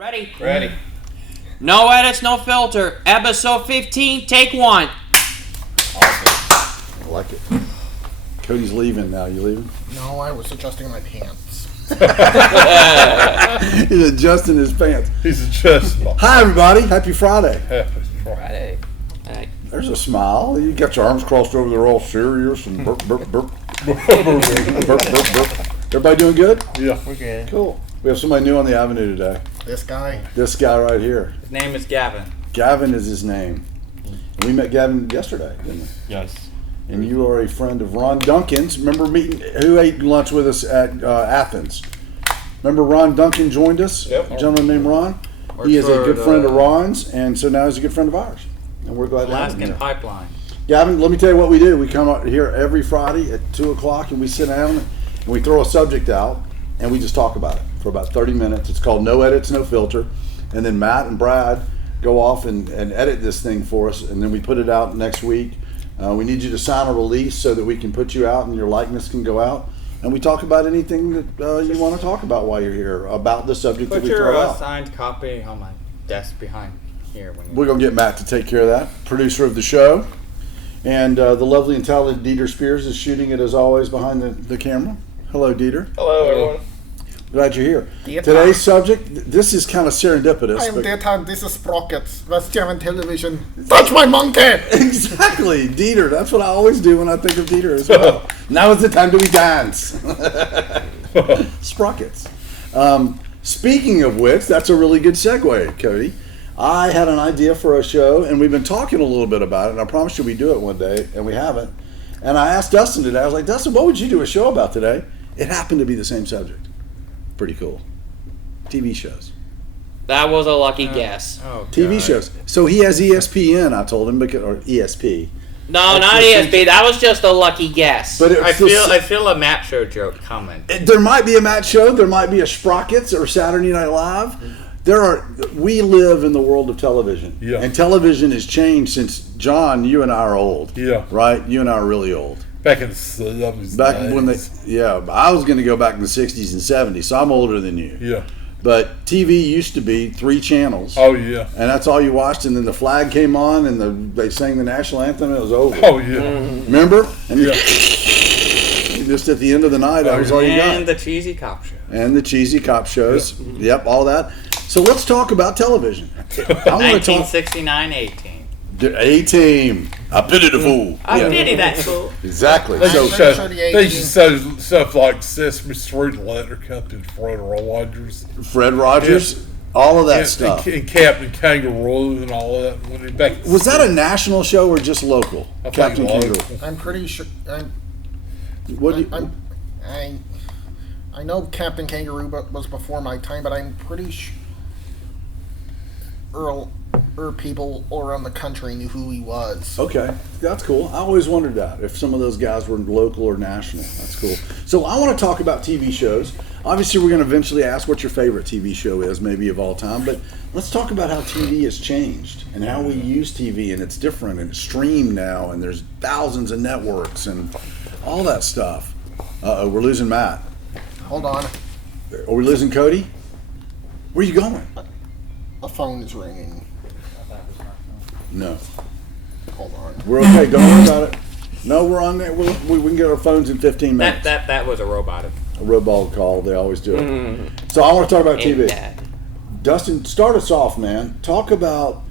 Ready? Ready. No edits, no filter. Episode 15, take one. Awesome. I like it. Cody's leaving now. You leaving? No, I was adjusting my pants. He's adjusting his pants. He's adjusting. Hi, everybody. Happy Friday. Happy Friday. There's a smile. You got your arms crossed over there all serious and burp, burp, burp. Burp, burp, burp. Everybody doing good? Yeah. We're good. Cool. We have somebody new on the avenue today. This guy. This guy right here. His name is Gavin. Gavin is his name. And we met Gavin yesterday, didn't we? Yes. And you are a friend of Ron Duncan's. Remember meeting, who ate lunch with us at Athens? Remember Ron Duncan joined us? Yep. A gentleman named Ron. He is a good friend of Ron's, and so now he's a good friend of ours. And we're glad to have him Alaskan here. Pipeline. Gavin, let me tell you what we do. We come out here every Friday at 2 o'clock, and we sit down, and we throw a subject out, and we just talk about it for about 30 minutes. It's called No Edits, No Filter. And then Matt and Brad go off and edit this thing for us, and then we put it out next week. We need you to sign a release so that we can put you out and your likeness can go out. And we talk about anything that you want to talk about while you're here about the subject that Put we throw your out. signed copy on my desk behind here. When We're going to get Matt to take care of that, producer of the show. And the lovely and talented Dieter Spears is shooting it as always behind the camera. Hello, Dieter. Hello, everyone. Glad you're here. Dieter. Today's subject, this is kind of serendipitous. I'm but Dieter, this is Sprockets, West German television. Touch my monkey! Exactly, Dieter. That's what I always do when I think of Dieter as well. Now is the time to we dance. Sprockets. Speaking of which, that's a really good segue, Cody. I had an idea for a show, and we've been talking a little bit about it, and I promised you we'd do it one day, and we haven't. And I asked Dustin today, I was like, Dustin, what would you do a show about today? It happened to be the same subject. Pretty cool. TV shows. That was a lucky guess. Oh, TV God. shows. So he has ESPN, I told him, because, or ESP. No, not ESP. That was just a lucky guess. But I feel a Matt Show joke coming. There might be a Matt Show. There might be a Sprockets or Saturday Night Live. We live in the world of television. Yeah. And television has changed since, John, you and I are old. Yeah. Right? You and I are really old. Back in the 70s. Back when I was going to go back in the 60s and 70s, so I'm older than you. Yeah. But TV used to be 3 channels. Oh, yeah. And that's all you watched, and then the flag came on, and they sang the national anthem, and it was over. Oh, yeah. Remember? And Yeah. just at the end of the night, that was all you got. And the cheesy cop show. And the cheesy cop shows. Yep, all that. So let's talk about television. I want to talk 1969 A-Team. the A-Team. I pity the fool. I Yeah. pity that fool. Exactly. They So used pretty to sure the they used to 18. say stuff like Sesame Street Letter Company, Fred Rogers, Fred Rogers, all of that and, stuff. and Captain Kangaroo, and all of that. When they back Was that a national show or just local? I think Captain local. Kangaroo. I'm pretty sure. What do you, I know Captain Kangaroo was before my time, but I'm pretty sure people all around the country knew who he was. Okay, that's cool. I always wondered that, if some of those guys were local or national. That's cool. So I want to talk about TV shows. Obviously, we're going to eventually ask what your favorite TV show is, maybe of all time, but let's talk about how TV has changed and how we use TV, and it's different, and it's streamed now, and there's thousands of networks and all that stuff. We're losing Matt. Hold on. Are we losing Cody? Where are you going? A phone is ringing. No. Hold on. We're okay. Don't worry about it. No, we're on there. We can get our phones in 15 minutes. That was a robot. A robot call. They always do it. So I want to talk about TV. Dustin, start us off, man. Talk about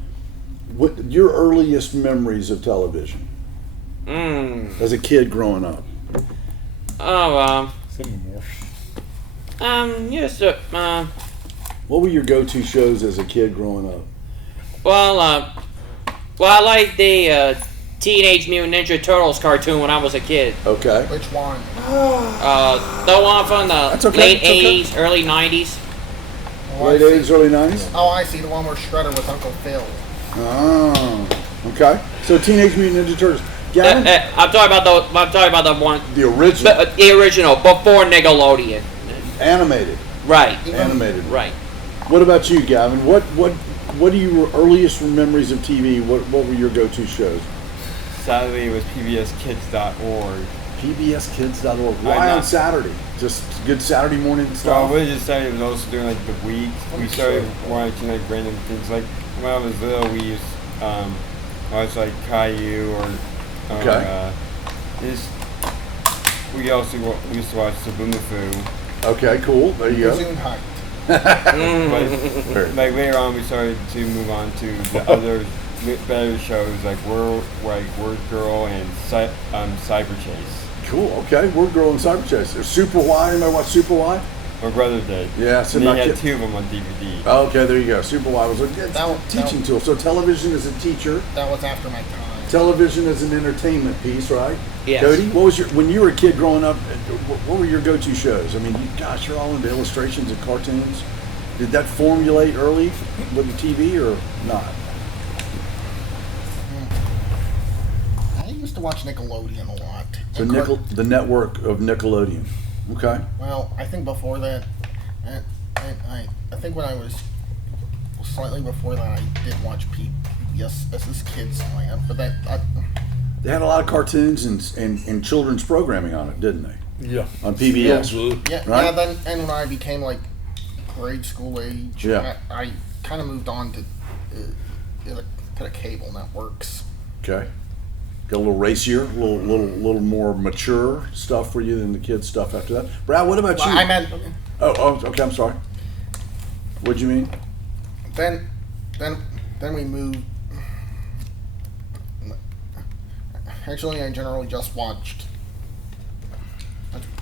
what your earliest memories of television as a kid growing up. Oh, yes, What were your go-to shows as a kid growing up? I liked the Teenage Mutant Ninja Turtles cartoon when I was a kid. Okay. Which one? The one from the That's okay, late it's okay. 80s, early 90s. Oh, I Late see. 80s, early 90s? Oh, I see. The one where Shredder was Uncle Phil. Oh, okay. So Teenage Mutant Ninja Turtles. Gavin? I'm talking about the one, The original. the original before Nickelodeon. Animated. Right. Animated. Right. What about you, Gavin? What are your earliest memories of TV? What were your go-to shows? Saturday was pbskids.org. PBSkids.org. Why on Saturday? Just good Saturday morning So I stuff. would just say it was also during like the week. We started watching like random things. Like when I was little, we used watch like Caillou or Okay. this. We used to watch Sabumafu. Okay, cool. There you go. Gesundheit. But like later on, we started to move on to the other better shows like Word Girl and Cyber Chase. Cool. Okay, Word Girl and Cyber Chase. There's Super Y. Anybody watch Super Y? My brother did. Yeah, so And my he had kid- 2 of them on DVD. Oh, okay, there you go. Super Y was a good That one- teaching tool. So television is a teacher. That was after my time. Television is an entertainment piece, right? Yes. Cody, what was when you were a kid growing up? What were your go-to shows? I mean, gosh, you're all into illustrations and cartoons. Did that formulate early with the TV or not? I used to watch Nickelodeon a lot. So And the network of Nickelodeon. Okay. Well, I think before that, and I think when I was slightly before that, I did watch PBS as this kid's land, but They had a lot of cartoons and children's programming on it, didn't they? Yeah. On PBS. Still do. yeah, Right. yeah. Then and when I became like grade school age, Yeah. I kind of moved on to the cable networks. Okay. Got a little racier, a little more mature stuff for you than the kids' stuff after that. Brad, what about Well, you? I meant Oh, okay. I'm sorry. What'd you mean? then we moved. Actually, I generally just watched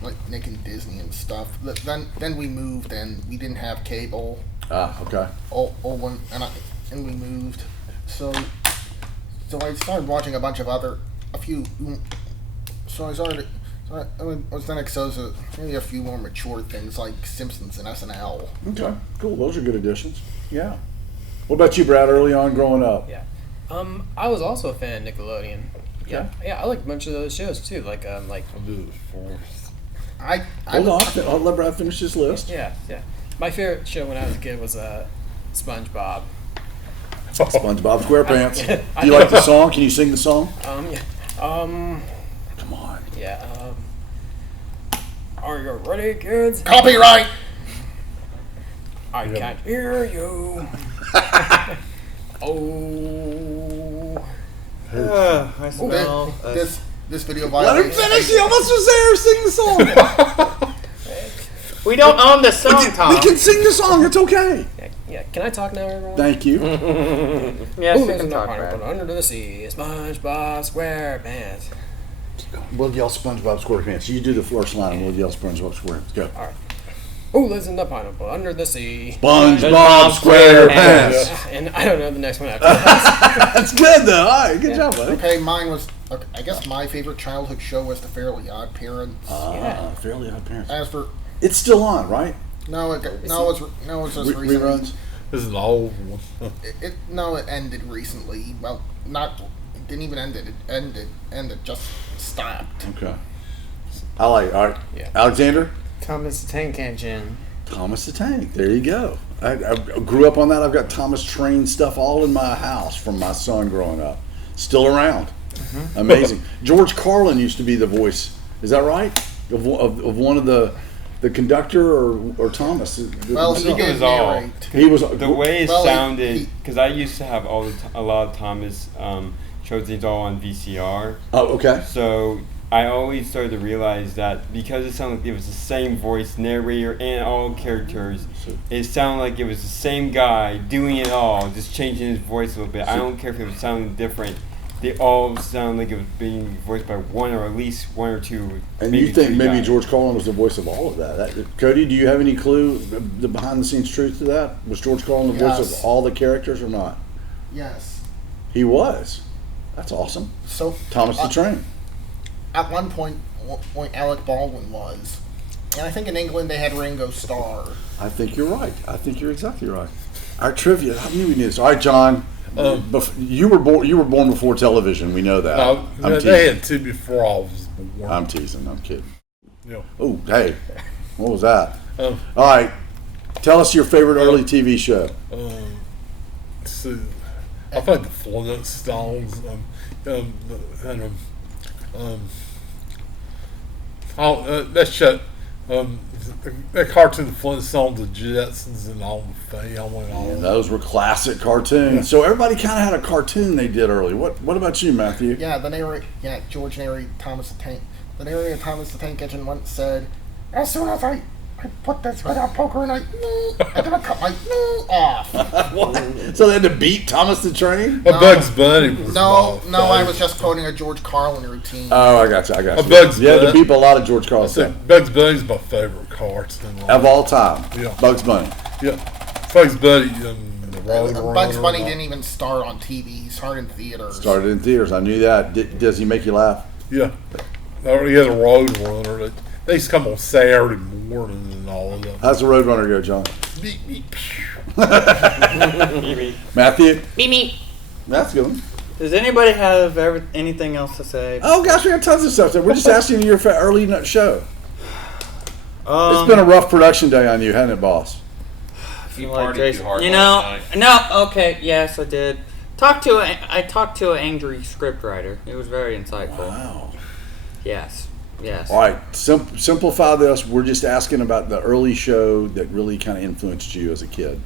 like Nick and Disney and stuff. Then we moved and we didn't have cable. Ah, okay. And we moved. So I started watching a few. So I was then exposed to maybe a few more mature things like Simpsons and SNL. Okay, cool. Those are good additions. Yeah. What about you, Brad? Early on, growing up. Yeah. I was also a fan of Nickelodeon. Yeah. Okay. Yeah, I like a bunch of those shows too. Like I'll do the fourth. I Hold on. I'll let Brad finish his list. yeah. My favorite show when I was a kid was SpongeBob. SpongeBob SquarePants. Yeah, I Do you know. like the song? Can you sing the song? Yeah. Come on. Yeah. Are you ready, kids? Copyright. I can't hear you. Oh. I smell. This video Let him violation. finish. He almost was there. Sing the song. We don't own the song, we Tom. can sing the song. It's okay. Yeah. Can I talk now, everyone? Thank you. Yes, Who you lives can in the talk, pineapple Brad. under the sea? SpongeBob SquarePants. We'll yell SpongeBob SquarePants. You do the first line, and we'll yell SpongeBob SquarePants. Go. All right. Who lives in the pineapple under the sea? SpongeBob SquarePants. And I don't know the next one after that. That's good though. All right, good job, buddy. Okay, mine was. Okay, I guess my favorite childhood show was The Fairly Odd Parents. Yeah. Fairly Odd Parents. As for It's still on, right? it's just recently. Reruns. This is an old one. It ended recently. Well, not. It didn't even end it. It ended. Just stopped. Okay. I like. All right. Yeah. Alexander. Thomas the Tank Engine. Thomas the Tank. There you go. I grew up on that. I've got Thomas Train stuff all in my house from my son growing up. Still around. Mm-hmm. Amazing. George Carlin used to be the voice. Is that right? Of one of the conductor or Thomas. Well, I he think it did was all. narrate. He was The way it Well, he- sounded, because I used to have a lot of Thomas shows. These all on VCR. Oh, okay. So I always started to realize that because it sounded like it was the same voice, narrator, and all characters, it sounded like it was the same guy doing it all, just changing his voice a little bit. I don't care if it was sounding different. They all sound like it was being voiced by one or at least one or two. And maybe you think three maybe guys. George Carlin was the voice of all of that? Cody, do you have any clue the behind the scenes truth to that? Was George Carlin the voice Yes. of all the characters or not? Yes. He was. That's awesome. So Thomas the Train. at one point, Alec Baldwin was, and I think in England they had Ringo Starr. I think you're right. I think you're exactly right. Our trivia. I knew we knew this. All right, John. You were born. You were born before television. We know that. No, I'm they teasing. had two before I was born. I'm teasing. I'm kidding. Yeah. Oh, hey, what was that? Um, All right, tell us your favorite early TV show. So, I think the Flintstones. That show. That cartoon, the Flintstones, the Jetsons, and all the family and all that. Those were classic cartoons. So everybody kind of had a cartoon they did early. What about you, Matthew? Yeah, George narrated Thomas the Tank. The narrator of Thomas the Tank Engine once said, "As soon as I put this without poker and I'm gonna cut my off." What? So they had to beat Thomas the Train? A Bugs Bunny was No, my I favorite. was just quoting a George Carlin routine. Oh, I got you. A Bugs You had to Bunny. beep a lot of George I Carlin said stuff. Bugs Bunny's my favorite cartoon. Of all time. Yeah. Bugs Bunny. Yeah. Bugs Bunny and the Road Bugs Runner Bunny and all. didn't even start on TV. He started in theaters. Started in theaters. I knew that. Does he make you laugh? Yeah. He had a Road Runner. They used to come on Saturday morning and all of them. How's the Roadrunner go, John? Beep, beep. Matthew? Me, me. That's good. Does anybody have anything else to say? Oh, gosh, we got tons of stuff. We're just asking you your early show. It's been a Um, rough production day on you, hasn't it, boss? You like partied Jason- too hard you last know, night. no, okay, yes, I did. I talked to an angry scriptwriter. It was very insightful. Wow. Yes. All right, simplify this. We're just asking about the early show that really kind of influenced you as a kid.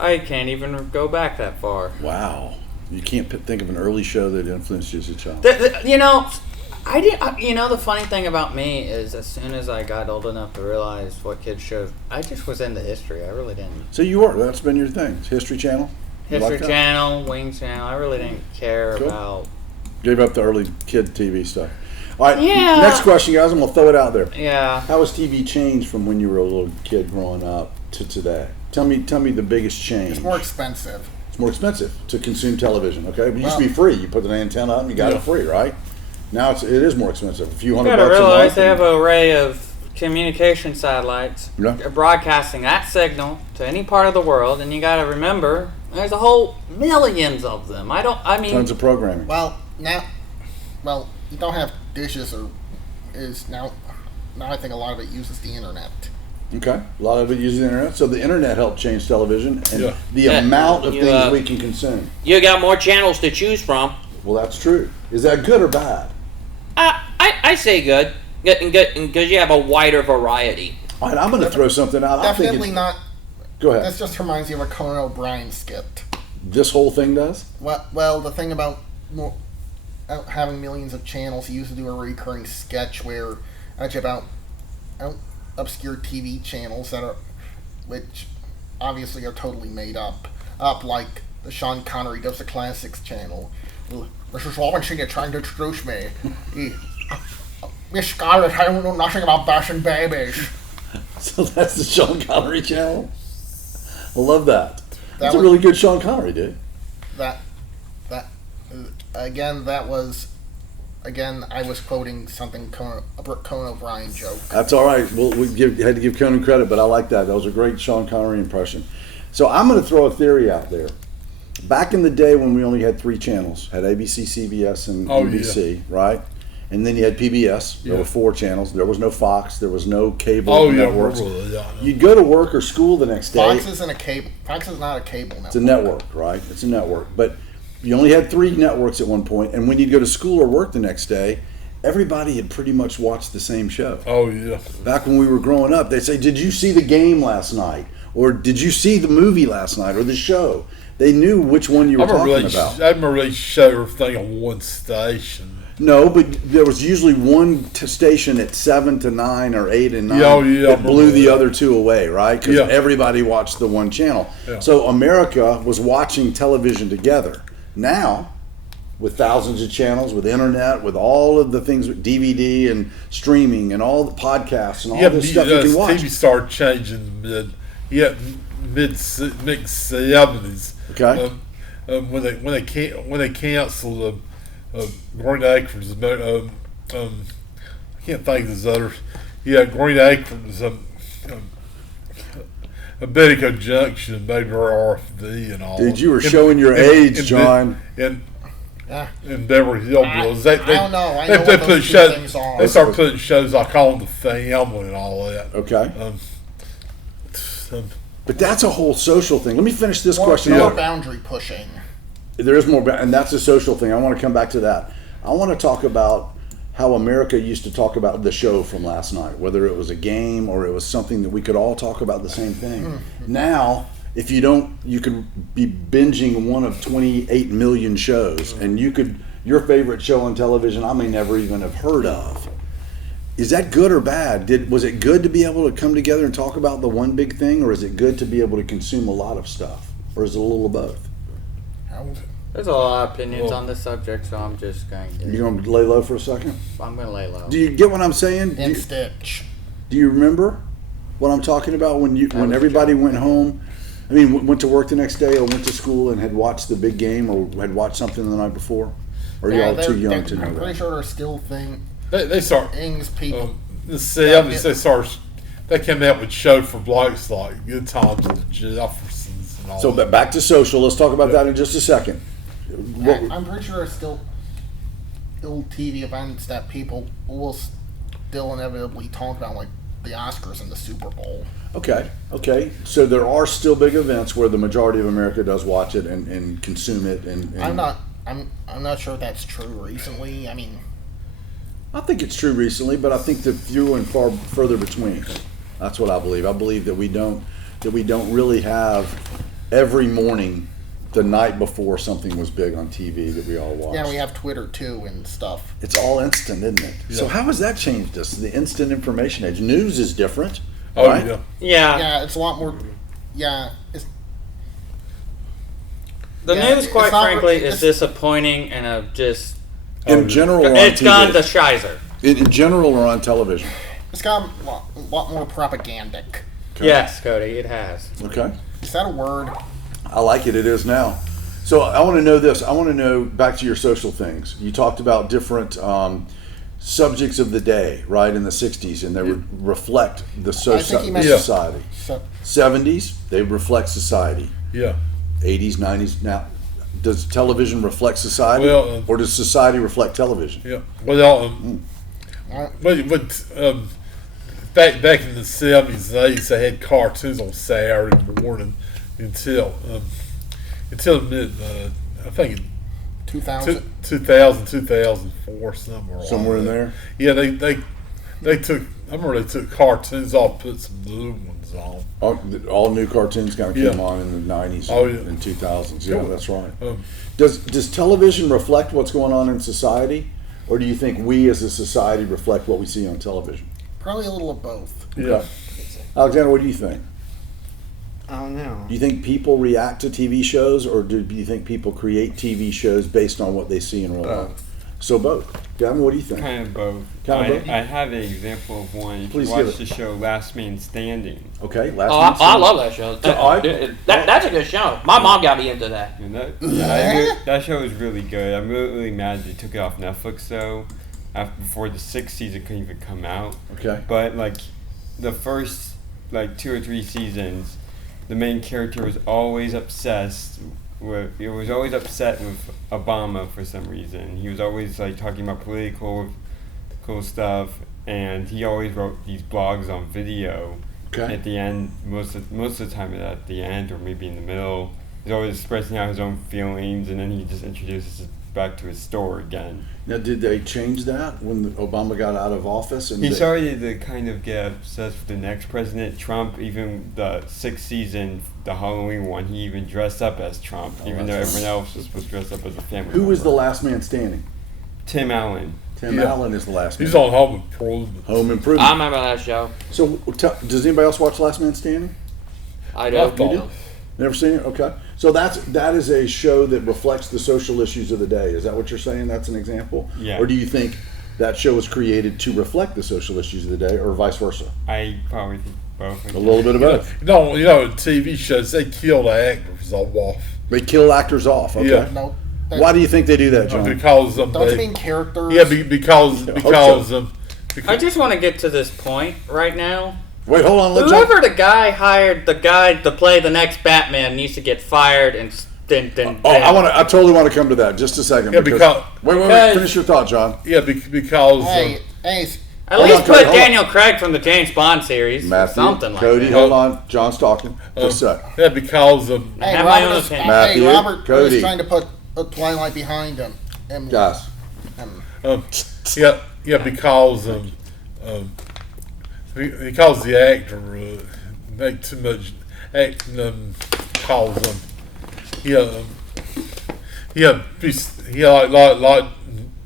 I can't even go back that far. Wow. You can't think of an early show that influenced you as a child. I did. The funny thing about me is, as soon as I got old enough to realize what kids shows, I just was into history. I really didn't. So you were. That's been your thing. History Channel? You History like that? Channel, Wings Channel. I really didn't care Cool. about. Gave up the early kid TV stuff. All right, Yeah. next question, guys. I'm going to throw it out there. Yeah. How has TV changed from when you were a little kid growing up to today? Tell me the biggest change. It's more expensive. It's more expensive to consume television, okay? It used to Well- be free. You put an antenna up and you got it free, right? Now it is more expensive. A few You hundred gotta bucks a realize month. they have an array of communication satellites Yeah. broadcasting that signal to any part of the world, and you gotta remember there's a whole millions of them. Tons of programming. Well, you don't have dishes now I think a lot of it uses the internet. Okay, a lot of it uses the internet. So the internet helped change television and Yeah. the Yeah. amount of You, things we can consume. You got more channels to choose from. Well, that's true. Is that good or bad? I say good. Good, because you have a wider variety. All right, I'm going to throw something out. I'm Definitely thinking. not. Go ahead. This just reminds me of a Conan O'Brien skit. This whole thing does. Well, the thing about having millions of channels, he used to do a recurring sketch where actually about obscure TV channels which obviously are totally made up, like the Sean Connery does the Classics channel. This is Robinson, you're trying to introduce me. Miss Scarlett, I don't know nothing about bashing babies. So that's the Sean Connery channel. I love that. That's a was- really good Sean Connery, dude. I was quoting something a Conan O'Brien joke. That's all right. We had to give Conan credit, but I like that. That was a great Sean Connery impression. So I'm going to throw a theory out there. Back in the day when we only had 3 channels, had ABC, CBS, and NBC, right? And then you had PBS. There were 4 channels. There was no Fox. There was no cable Oh, yeah. networks. Yeah. You'd go to work or school the next day. Fox isn't a cable. Fox is not a cable network. It's a network, right? It's a network. But you only had 3 networks at one point, and when you'd go to school or work the next day, everybody had pretty much watched the same show. Oh, yeah. Back when we were growing up, they'd say, "Did you see the game last night?" Or "Did you see the movie last night?" Or the show. They knew which one you were talking about. I remember they showed everything on one station. No, but there was usually one station at 7 to 9 or 8 and 9 Yeah, oh, yeah, I that blew remember the that. other 2 away, right? Because Yeah. everybody watched the one channel. Yeah. So America was watching television together. Now, with thousands of channels, with internet, with all of the things with DVD and streaming and all the podcasts and all this stuff you can watch. TV started changing mid 70s. Okay. When they canceled Green Acres, I can't think of this other. Yeah, Green Acres, Abedico Junction, and maybe RFD and all. Dude, you were showing your age, John. And Yeah. in Beverly Hillbillies, they I don't know. I they know put what those two shows. things are. They start putting shows like On the Family and all that. Okay. Um, But that's a whole social thing. Let me finish this More, question. more up. boundary pushing. There is more, and that's a social thing. I want to come back to that. I want to talk about how America used to talk about the show from last night, whether it was a game or it was something that we could all talk about the same thing. Now, if you don't, you could be binging one of 28 million shows, and your favorite show on television I may never even have heard of. Is that good or bad? Was it good to be able to come together and talk about the one big thing, or is it good to be able to consume a lot of stuff, or is it a little of both? There's a lot of opinions on this subject, so I'm just going to. You're going to lay low for a second? I'm going to lay low. Do you get what I'm saying? And Stitch. Do you remember what I'm talking about when everybody went home? I mean, went to work the next day or went to school and had watched the big game or had watched something the night before? Or are y'all too young to know I'm pretty that? sure there's still They start things people. the 70s. They came out with show for blokes like Good Times and the Jeffersons and all. So that. back to social. Let's talk about that in just a second. I'm pretty sure there's still TV events that people will still inevitably talk about, like the Oscars and the Super Bowl. Okay. So there are still big events where the majority of America does watch it and consume it. And I'm not sure that's true recently. I mean, I think it's true recently, but I think the few and far further between. That's what I believe. I believe that we don't really have every morning the night before something was big on TV that we all watch. yeah, we have Twitter too and stuff. It's all instant, isn't it? Yeah. So how has that changed us? The instant information age. News is different. Oh right? yeah. Yeah, it's a lot more. Yeah, it's The Yeah, news, quite it's not- frankly, it's- is disappointing and just. In general or on It's TV? gone to Shizer. In general or on television? it's got a lot more propagandic. Yes, Cody, it has. Okay. Is that a word? I like it. It is now. So I want to know this. I want to know, back to your social things. You talked about different subjects of the day, right, in the 60s, and they would reflect the I think he meant- society. So, 70s, they reflect society. Yeah. 80s, 90s. Now, does television reflect society? Well, or does society reflect television? Yeah. Well, back in the 70s and 80s, they had cartoons on Saturday morning until the mid, I think 2000. 2000, 2004, somewhere In there? Yeah, they took. I remember they took cartoons off, put some new ones on. All new cartoons kind of came Yeah. on in the 90s Oh, yeah. and 2000s. Yeah, that's right. Um, Does television reflect what's going on in society? Or do you think we as a society reflect what we see on television? Probably a little of both. yeah. Alexander, what do you think? I don't know. Do you think people react to TV shows, or do you think people create TV shows based on what they see in real life? Both. So both. Gavin, what do you think? Kind of both. Kind of both? I have an example of one. If Please you give watch it. the show Last Man Standing. Okay, Oh, last I one. love that show. That's a good show. My mom got me into that. And that show is really good. I'm really mad they took it off Netflix though. Before the 6th season couldn't even come out. Okay. But like the first 2 or 3 seasons, the main character was always obsessed with Obama for some reason. He was always talking about political stuff, and he always wrote these blogs on video. Okay. At the end, most of the time at the end or maybe in the middle, he's always expressing out his own feelings, and then he just introduces it back to his store again. Now, did they change that when Obama got out of office? And He started to kind of get obsessed with the next president, Trump. Even the 6th season, the Halloween one, he even dressed up as Trump, even though that's everyone else was supposed to dress up as a family Who was the member. last man standing? Tim Allen. Tim Yeah. Allen is the last man. He's on Home Improvement. Home Improvement. I remember that show. So, does anybody else watch Last Man Standing? I I do. thought- Never seen it? Okay. So that is a show that reflects the social issues of the day. Is that what you're saying? That's an example? Yeah. Or do you think that show was created to reflect the social issues of the day, or vice versa? I probably think both. A little bit of both. You know, in TV shows they kill the actors off. They kill actors off. Okay. Yeah. No. Why do you think they do that, John? Because Don't you mean characters? yeah, because I just want to get to this point right now. Wait, hold on. Let Whoever the guy hired the guy to play the next Batman needs to get fired and then. I totally want to come to that. Just a second. Yeah, wait. because- Finish your thought, John. because Hey, At Hold least on, put Cody, hold Daniel Craig from the James Bond series. Matthew, Something like Cody, that. hold on. John's talking. Just a sec. yeah, because Hey, have my own Robert, opinion. Matthew, Robert Cody. was trying to put a Twilight behind him. And Guys, Because the actor make too much acting calls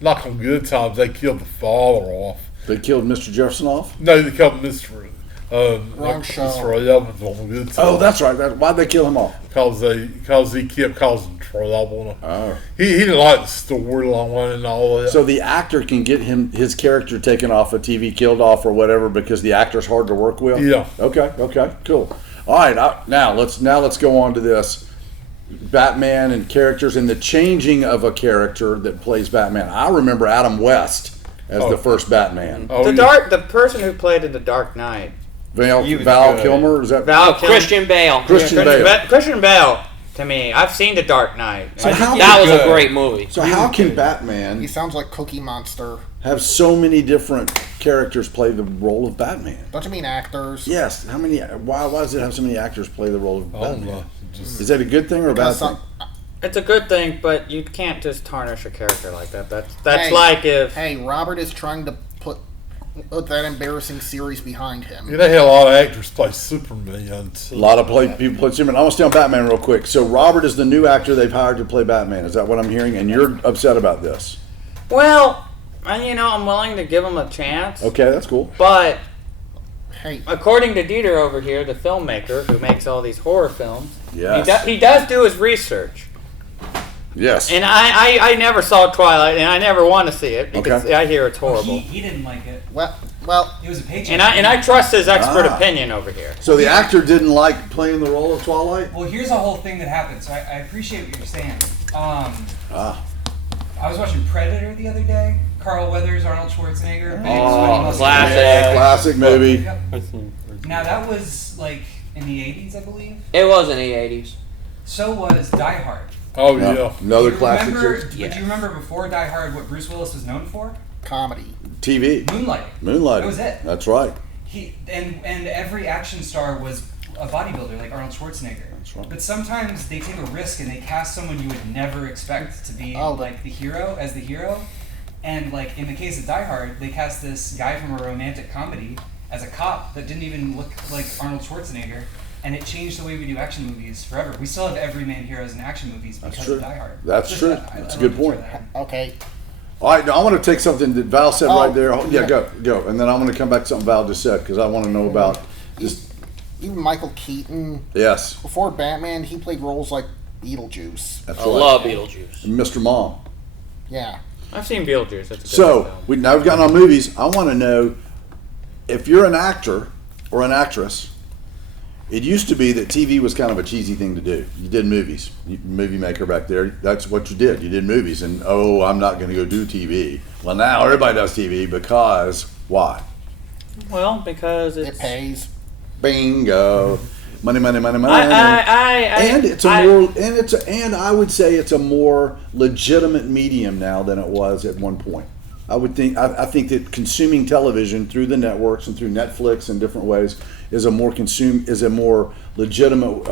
like on Good Times they killed the father off. They killed Mr. Jefferson off? No, they killed Mr. Wrong show. Mr. Evans on Good Times. Oh, that's right. Why'd they kill him off? Because he kept causing trouble. Oh. He didn't like the storyline and all that. So the actor can get his character taken off of TV, killed off or whatever because the actor's hard to work with? Yeah. Okay, cool. All right, now let's go on to this. Batman and characters and the changing of a character that plays Batman. I remember Adam West as the first Batman. The person who played in The Dark Knight. Val good. Kilmer, is that Val Kilmer. Christian Bale. Christian Bale. Christian Bale. To me, I've seen The Dark Knight. So how That was a great movie. So how can He Batman sounds like Cookie Monster. have so many different characters play the role of Batman? Don't you mean actors? Yes. How many? Why does it have so many actors play the role of I don't Batman? know. Is that a good thing or a bad Because thing? It's a good thing, but you can't just tarnish a character like that. That's Hey, like if Hey, Robert is trying to put that embarrassing series behind him. They had a lot of actors play Superman. A lot of people play Superman. I'm gonna stay on Batman real quick. So Robert is the new actor they've hired to play Batman. Is that what I'm hearing? And you're upset about this? well, I'm willing to give him a chance. Okay, that's cool. But Hey, according to Dieter over here, the filmmaker who makes all these horror films, Yes. he does do his research. Yes. And I never saw Twilight, and I never want to see it because Okay. I hear it's horrible. He didn't like it. well, It was a paycheck. And I trust his expert Ah. opinion over here. So the actor didn't like playing the role of Twilight? Well, here's a whole thing that happened. So I appreciate what you're saying. Ah. I was watching Predator the other day. Carl Weathers, Arnold Schwarzenegger. Big Oh, sweaty mustache. classic. Classic movie. Yep. I've seen it. Now that was like in the 80s, I believe. It was in the 80s. So was Die Hard. Oh No, yeah. Another Do you classic remember, series. Do you remember before Die Hard what Bruce Willis was known for? comedy. TV. Moonlighting. Moonlighting. That was it. That's right. He and every action star was a bodybuilder like Arnold Schwarzenegger. That's right. But sometimes they take a risk and they cast someone you would never expect to be like the hero as the hero. And like in the case of Die Hard, they cast this guy from a romantic comedy as a cop that didn't even look like Arnold Schwarzenegger. And it changed the way we do action movies forever. We still have everyman heroes in action movies because true. of Die Hard. That's Just true. that- That's a I good wanted to point. throw that in. Okay. All right, now I want to take something that Val said Oh, right there. Yeah, yeah. go. And then I'm going to come back to something Val just said because I want to know about just, Even Michael Keaton, yes, before Batman, he played roles like Beetlejuice. that's I right. love Beetlejuice. Mr. Mom. Yeah. I've seen Beetlejuice. That's a good So, film. now we've gotten on movies. I want to know if you're an actor or an actress. It used to be that TV was kind of a cheesy thing to do. You did movies. Movie maker back there, that's what you did. You did movies. And, I'm not going to go do TV. Well, now everybody does TV because why? Well, because It pays. Bingo. Money. and And I would say it's a more legitimate medium now than it was at one point. I think that consuming television through the networks and through Netflix and different ways is a more legitimate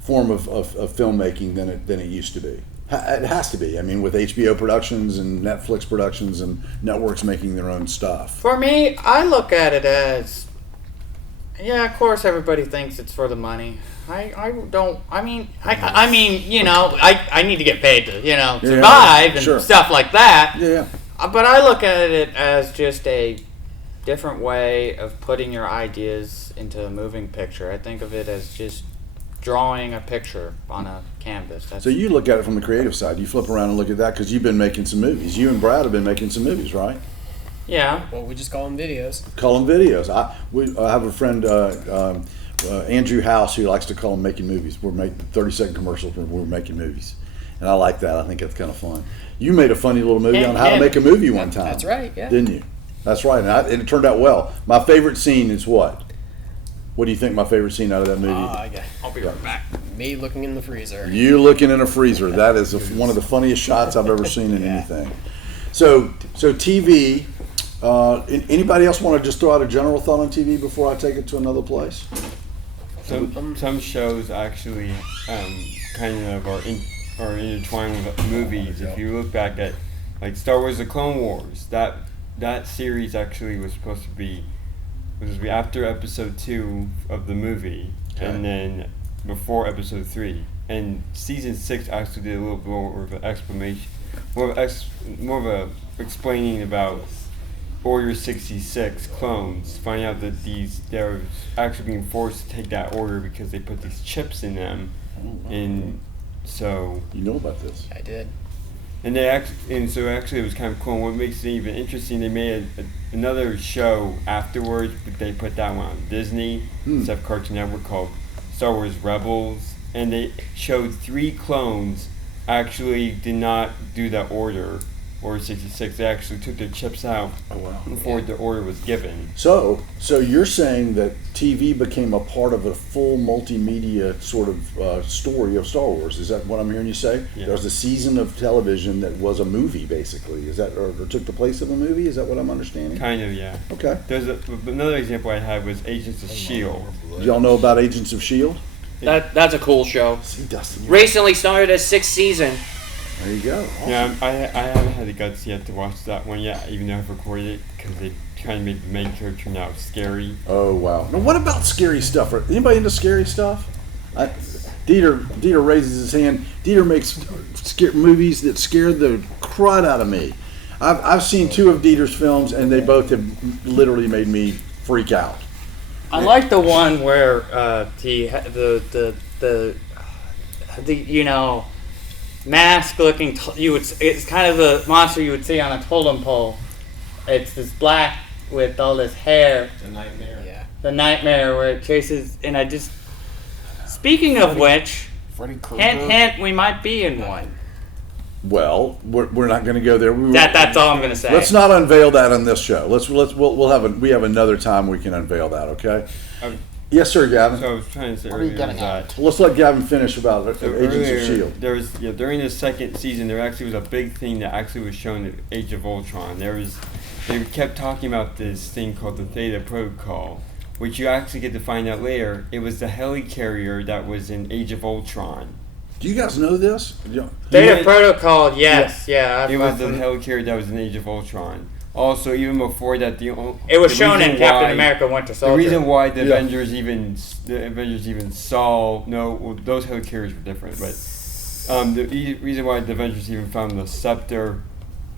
form of filmmaking than it used to be. It has to be. I mean, with HBO productions and Netflix productions and networks making their own stuff. For me, I look at it as, yeah, of course everybody thinks it's for the money. I don't. I mean, I need to get paid to survive and sure. stuff like that. Yeah. But I look at it as just a different way of putting your ideas into a moving picture. I think of it as just drawing a picture on a canvas. So you look at it from the creative side. You flip around and look at that because you've been making some movies. You and Brad have been making some movies, right? Yeah. Well, we just call them videos. Call them videos. I have a friend, Andrew House, who likes to call them making movies. We're making 30-second commercials when we're making movies. And I like that. I think that's kind of fun. You made a funny little movie on how to make a movie one time. That's right, yeah. Didn't you? That's right. And it turned out well. My favorite scene is what? What do you think my favorite scene out of that movie? I'll be right back. Me looking in the freezer. You looking in a freezer. That is one of the funniest shots I've ever seen in anything. So TV. Anybody else want to just throw out a general thought on TV before I take it to another place? Some shows actually kind of are intertwined with movies. If you look back at like Star Wars: The Clone Wars. That series actually was supposed to be after episode 2 of the movie, and then before episode 3. And season 6 actually did a little bit more of an explanation, more of a explaining about Order 66 clones, finding out that they're actually being forced to take that order because they put these chips in them, and so you know about this? I did. And so actually it was kind of cool. And what makes it even interesting, they made another show afterwards, but they put that one on Disney instead of Cartoon Network, called Star Wars Rebels, and they showed 3 clones actually did not do that Order 66. They actually took their chips out before the order was given. So you're saying that TV became a part of a full multimedia sort of story of Star Wars? Is that what I'm hearing you say? Yeah. There was a season of television that was a movie, basically. Is that or took the place of a movie? Is that what I'm understanding? Kind of, yeah. Okay. There's another example I had was Agents of S.H.I.E.L.D. Do y'all know about Agents of S.H.I.E.L.D.? That's a cool show. See, Dustin, Recently started a 6th season. there you go. Awesome. Yeah, I haven't had the guts yet to watch that one yet, even though I've recorded it, because they kind of made the main character turn out scary. Oh wow! Now, what about scary stuff? Anybody into scary stuff? Dieter raises his hand. Dieter makes movies that scare the crud out of me. I've seen 2 of Dieter's films, and they both have literally made me freak out. I like the one where the mask looking. It's kind of the monster you would see on a totem pole. It's this black with all this hair. The Nightmare. Yeah. The Nightmare where it chases. And I just. Speaking of which, Freddy Krueger. hint, we might be in one. Well, we're not going to go there. That's all I'm going to say. Let's not unveil that on this show. We have another time we can unveil that. Okay. Yes, sir, Gavin. So I was trying to say What are you earlier getting is that Let's let Gavin finish about so Agents earlier, of S.H.I.E.L.D. there was during the second season there actually was a big thing that actually was shown in Age of Ultron. They kept talking about this thing called the Theta Protocol, which you actually get to find out later. It was the helicarrier that was in Age of Ultron. Do you guys know this? Theta Protocol, yes, yeah. It was the helicarrier that was in Age of Ultron. Also, even before that, it was shown in Captain America: Winter Soldier. The reason why the Avengers even saw those helicarriers were different, but the reason why the Avengers even found the scepter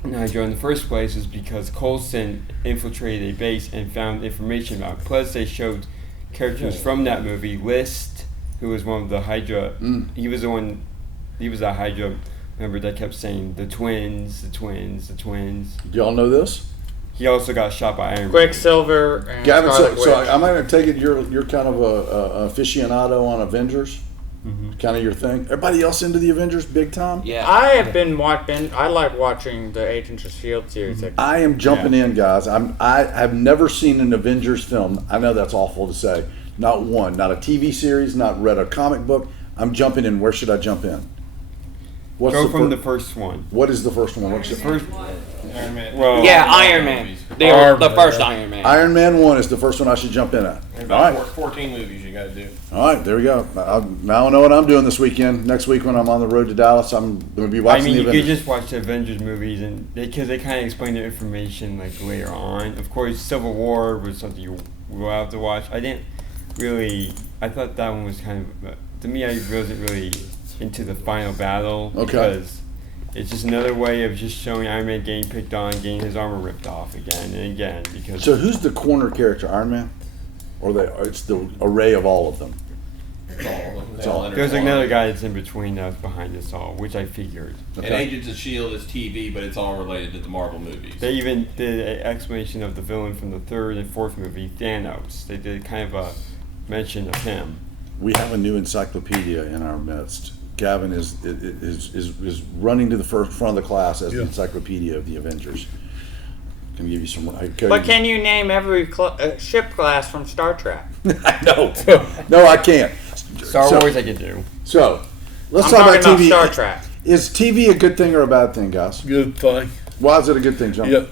in Hydra in the first place is because Coulson infiltrated a base and found information about it. Plus, they showed characters from that movie. List, who was one of the Hydra, he was a Hydra member that kept saying the twins. Do y'all know this? He also got shot by Iron Man. Quicksilver and Gavin, Scarlet so Witch. I'm going to take it you're kind of a aficionado on Avengers, kind of your thing. Everybody else into the Avengers big time? Yeah. I have been watching. I like watching the Agents of S.H.I.E.L.D. series. I am jumping in, guys. I have never seen an Avengers film. I know that's awful to say. Not one. Not a TV series. Not read a comic book. I'm jumping in. Where should I jump in? Go from the first one. What is the first one? What's the first? Iron Man. Well, Yeah, Iron Man. The first Iron Man. Iron Man 1 is the first one I should jump in at. All right. 14 movies you got to do. All right, there we go. Now I know what I'm doing this weekend. Next week when I'm on the road to Dallas, I'm going to be watching the you Avengers. could just watch the Avengers movies, and because they kind of explain the information like later on. Of course, Civil War was something you will have to watch. I thought that one was kind of, to me, I wasn't really into the final battle. Okay. Because it's just another way of just showing Iron Man getting picked on, getting his armor ripped off again and again. Because So who's the corner character, Iron Man? Or it's the array of all of them? there's another guy that's in between that's behind this all, which I figured. And Agents of S.H.I.E.L.D. is TV, but it's all related to the Marvel movies. They even did an explanation of the villain from the third and fourth movie, Thanos. They did kind of a mention of him. We have a new encyclopedia in our midst. Gavin is running to the front of the class as the encyclopedia of the Avengers. Can give you some. But can you name every ship class from Star Trek? No, I can't. Star Wars I can do. So, let's I'm talk about talking TV. Star Trek. Is TV a good thing or a bad thing, guys? Good thing. Why is it a good thing, John? Yeah.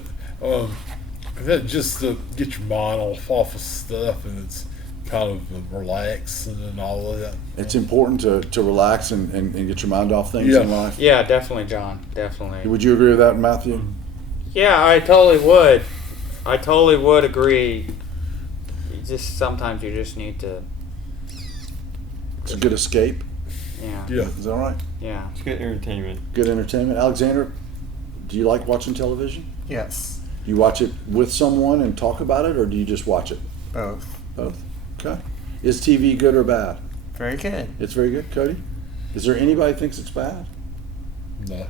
That just to get your mind off of stuff, and it's kind of relax and all that. It's important to relax and get your mind off things in life. Yeah, definitely, John. Definitely. Would you agree with that, Matthew? Yeah, I totally would. I totally would agree. Sometimes you just need to. It's a good escape. Yeah. Yeah. Is that right? Yeah. It's good entertainment. Good entertainment. Alexander, do you like watching television? Yes. Do you watch it with someone and talk about it, or do you just watch it? Both. Both. Okay. Is TV good or bad? Very good. It's very good. Cody? Is there anybody who thinks it's bad? No.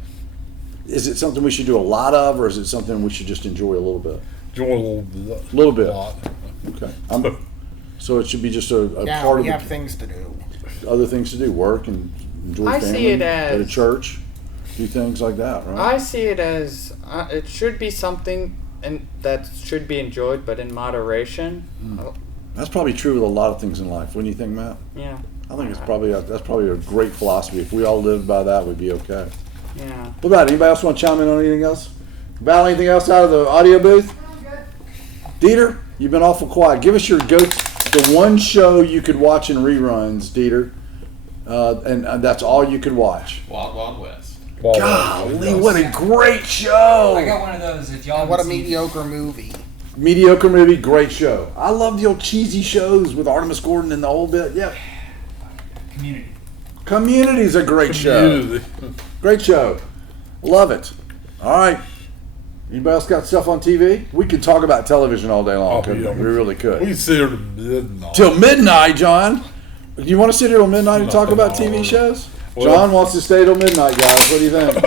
Is it something we should do a lot of, or is it something we should just enjoy a little bit? Enjoy a little bit. A little bit. A lot. Okay. So it should be just a Yeah, part we of have things to do. other things to do, work and enjoy I family, see it as- go to church, do things like that, right? I see it as it should be something that should be enjoyed, but in moderation. That's probably true with a lot of things in life. Wouldn't you think, Matt? Yeah. I think that's probably a great philosophy. If we all lived by that, we'd be okay. Yeah. What about it? Anybody else want to chime in on anything else? Val, anything else out of the audio booth? Dieter, you've been awful quiet. Give us the one show you could watch in reruns, Dieter, and that's all you could watch. Wild Wild West. Golly, what a great show! I got one of those. If y'all What a haven't seen- mediocre movie. Mediocre movie, great show. I love the old cheesy shows with Artemis Gordon and the whole bit. Yeah. Community. Community's a great show. Community. Great show. Love it. All right. Anybody else got stuff on TV? We could talk about television all day long. Oh, couldn't yeah. we really We could. can sit here to midnight. Till midnight, John. Do you want to sit here till midnight and talk about TV shows? Well- John wants to stay till midnight, guys. What do you think?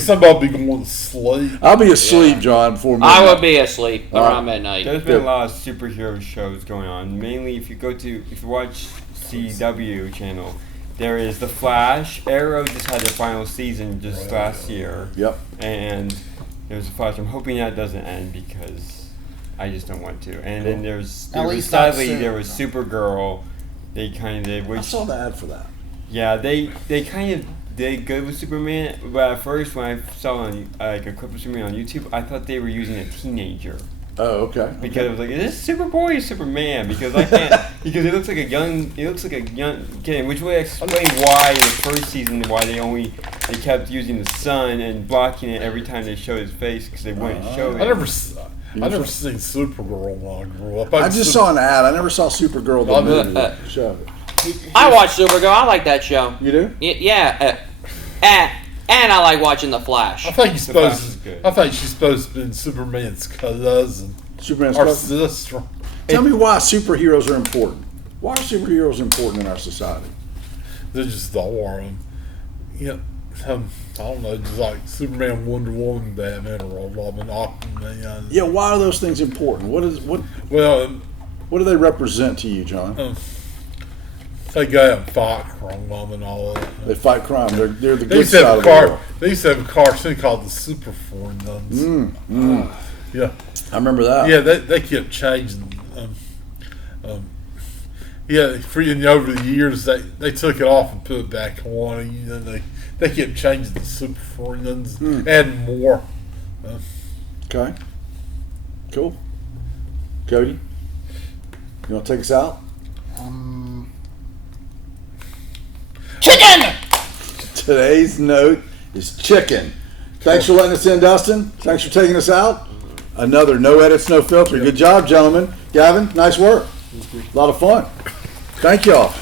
Somebody be going to sleep. I'll be asleep, John, before midnight. I would be asleep around midnight. There's been a lot of superhero shows going on. Mainly, if you watch CW channel, there is The Flash. Arrow just had their final season just last year. Yep. And there's The Flash. I'm hoping that doesn't end because I just don't want to. And then there was Supergirl. They I saw the ad for that. yeah, they go with Superman, but at first when I saw a clip of Superman on YouTube, I thought they were using a teenager Oh, okay. because I was like, is this Superboy or Superman? Because I can't because it looks like a young kid, which would explain why in the first season why they kept using the sun and blocking it every time they showed his face because they wouldn't show it. I never seen Supergirl when I grew up. I just saw an ad. I never saw Supergirl the movie show. I watch Supergirl. I like that show. You do? Yeah. And I like watching The Flash. I think Flash is good. I think she's supposed to be Superman's cousin Superman's or cousin. sister. Tell me why superheroes are important. Why are superheroes important in our society? They're just all are. I don't know, just like Superman, Wonder Woman, Batman, or Robin, Aquaman. Yeah, why are those things important? What do they represent to you, John? They go out and fight crime and all that. They fight crime. They're the They good used to side have of the world. They used to have a cartoon called the Super Foreigners. Yeah, I remember that. yeah, they kept changing. Over the years they took it off and put it back on. And they kept changing the Super Foreigners, adding more. Okay. Cool. Cody, you want to take us out? Chicken! Today's note is chicken. Thanks for letting us in, Dustin. Thanks for taking us out. Another No Edits, No Filter. Good job, gentlemen. Gavin, nice work. A lot of fun. Thank y'all.